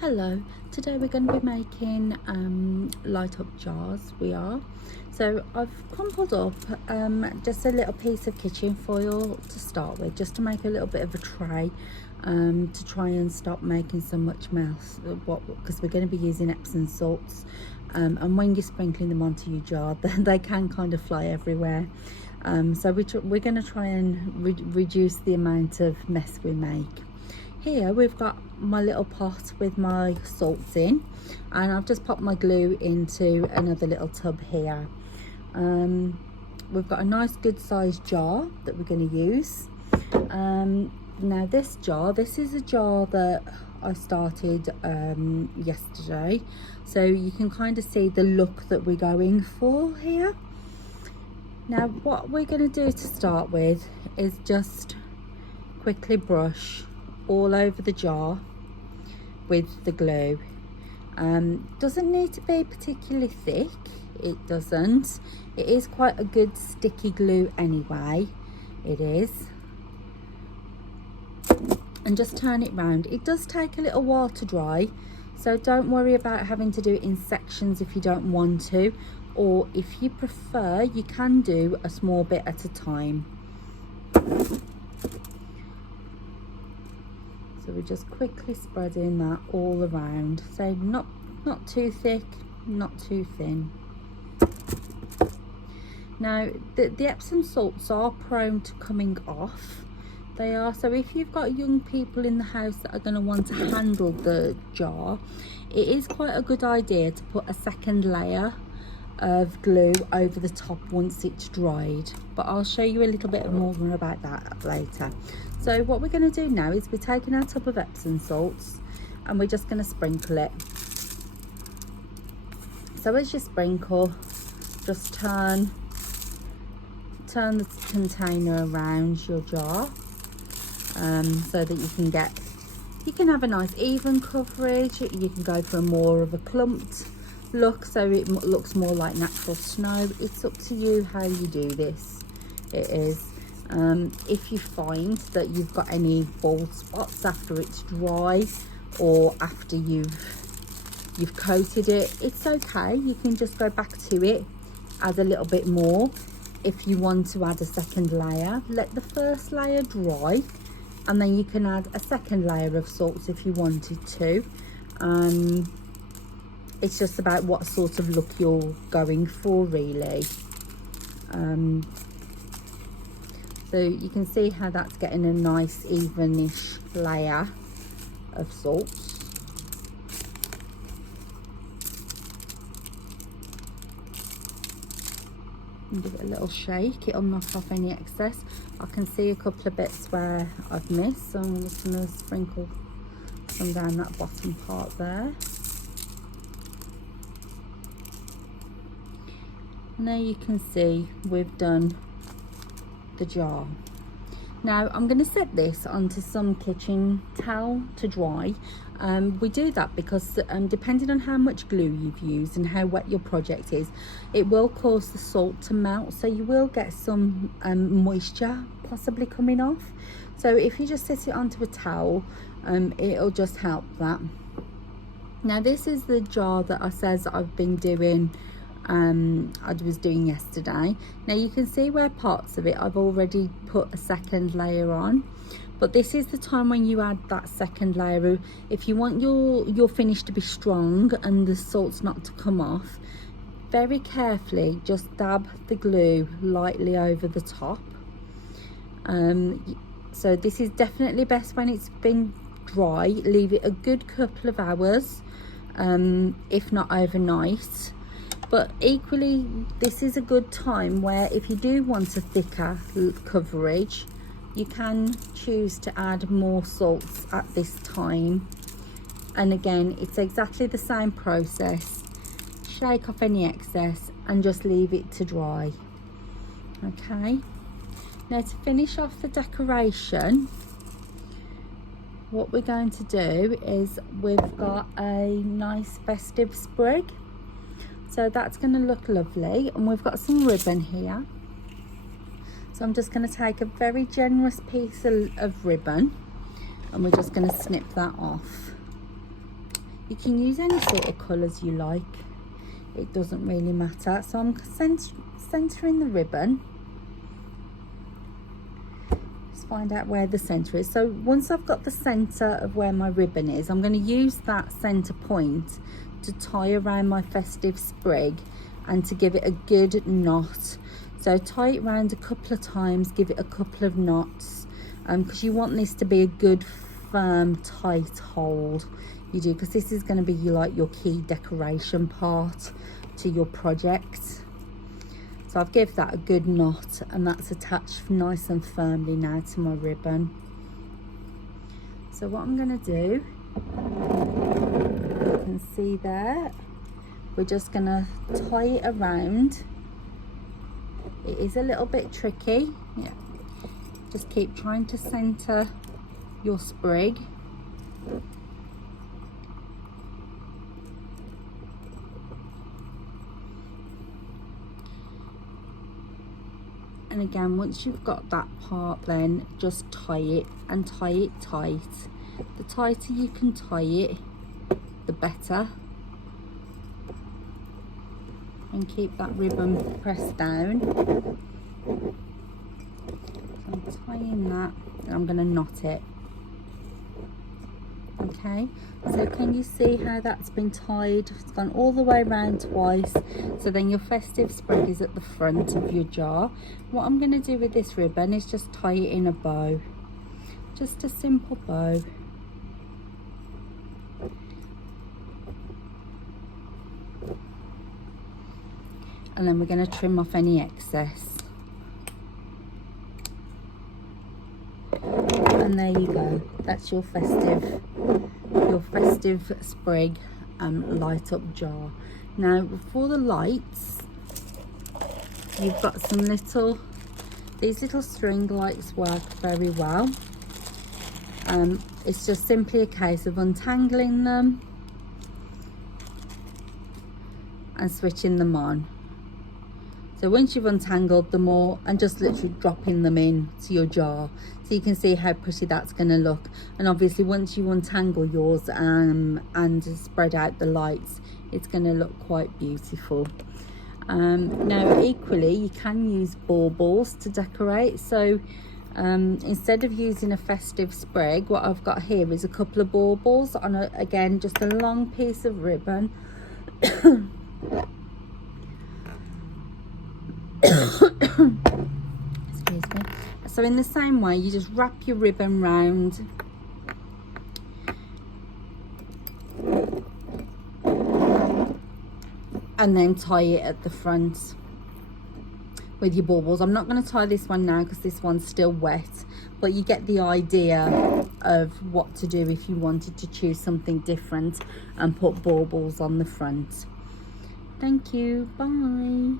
Hello, today we're going to be making light up jars. So I've crumpled up just a little piece of kitchen foil to start with, just to make a little bit of a tray to try and stop making so much mess, because we're going to be using Epsom salts, and when you're sprinkling them onto your jar they can kind of fly everywhere. So we're going to try and reduce the amount of mess we make. Here we've got my little pot with my salts in, and I've just popped my glue into another little tub here. We've got a nice good sized jar that we're going to use. Now this is a jar that I started yesterday, so you can kind of see the look that we're going for here. Now what we're going to do to start with is just quickly brush all over the jar with the glue. Doesn't need to be particularly thick, it doesn't. It is quite a good sticky glue anyway, it is. And just turn it round. It does take a little while to dry, so don't worry about having to do it in sections if you don't want to, or if you prefer you can do a small bit at a time. So we're just quickly spreading that all around, so not too thick, not too thin. Now the Epsom salts are prone to coming off. They are, so if you've got young people in the house that are going to want to handle the jar, it is quite a good idea to put a second layer of glue over the top once it's dried, but I'll show you a little bit more about that later. So what we're going to do now is we're taking our tub of Epsom salts and we're just going to sprinkle it. So as you sprinkle, just turn the container around your jar, so that you can have a nice even coverage. You can go for more of a clumped look, so it looks more like natural snow. It's up to you how you do this. It is. If you find that you've got any bald spots after it's dry, or after you've coated it, it's okay. You can just go back to it, add a little bit more. If you want to add a second layer, let the first layer dry, and then you can add a second layer of salts if you wanted to. It's just about what sort of look you're going for, really. So you can see how that's getting a nice evenish layer of salts. And give it a little shake, it'll knock off any excess. I can see a couple of bits where I've missed, so I'm just going to sprinkle some down that bottom part there. Now you can see we've done the jar. Now I'm going to set this onto some kitchen towel to dry. We do that because depending on how much glue you've used and how wet your project is, it will cause the salt to melt, so you will get some moisture possibly coming off. So if you just set it onto a towel, it'll just help that. Now this is the jar that I says I've been doing, I was doing yesterday. Now you can see where parts of it I've already put a second layer on, but this is the time when you add that second layer. If you want your finish to be strong and the salts not to come off, very carefully just dab the glue lightly over the top. So this is definitely best when it's been dry. Leave it a good couple of hours, if not overnight. But equally, this is a good time where if you do want a thicker coverage, you can choose to add more salts at this time. And again, it's exactly the same process. Shake off any excess and just leave it to dry. Okay. Now to finish off the decoration, what we're going to do is we've got a nice festive sprig. So that's going to look lovely, and we've got some ribbon here. So I'm just going to take a very generous piece of ribbon, and we're just going to snip that off. You can use any sort of colours you like, it doesn't really matter. So I'm centering the ribbon. Just find out where the centre is. So once I've got the centre of where my ribbon is, I'm going to use that centre point to tie around my festive sprig and to give it a good knot. So tie it around a couple of times, give it a couple of knots, because you want this to be a good firm tight hold. You do, because this is going to be your key decoration part to your project. So I've given that a good knot, and that's attached nice and firmly now to my ribbon. So what I'm going to do, you can see there, we're just going to tie it around. It is a little bit tricky. Yeah, just keep trying to center your sprig. And again, once you've got that part, then just tie it and tie it tight. The tighter you can tie it, the better. And keep that ribbon pressed down. So I'm tying that, and I'm going to knot it. Okay, so can you see how that's been tied? It's gone all the way around twice. So then your festive sprig is at the front of your jar. What I'm going to do with this ribbon is just tie it in a bow, just a simple bow. And then we're going to trim off any excess. And there you go, that's your festive sprig light up jar. Now for the lights, you've got some these little string lights work very well. It's just simply a case of untangling them and switching them on. So once you've untangled them all, and just literally dropping them in to your jar, so you can see how pretty that's going to look. And obviously once you untangle yours and spread out the lights, it's going to look quite beautiful. Now equally, you can use baubles to decorate. So instead of using a festive sprig, what I've got here is a couple of baubles on again just a long piece of ribbon. Excuse me. So in the same way, you just wrap your ribbon round and then tie it at the front with your baubles. I'm not going to tie this one now because this one's still wet, but you get the idea of what to do if you wanted to choose something different and put baubles on the front. Thank you, bye.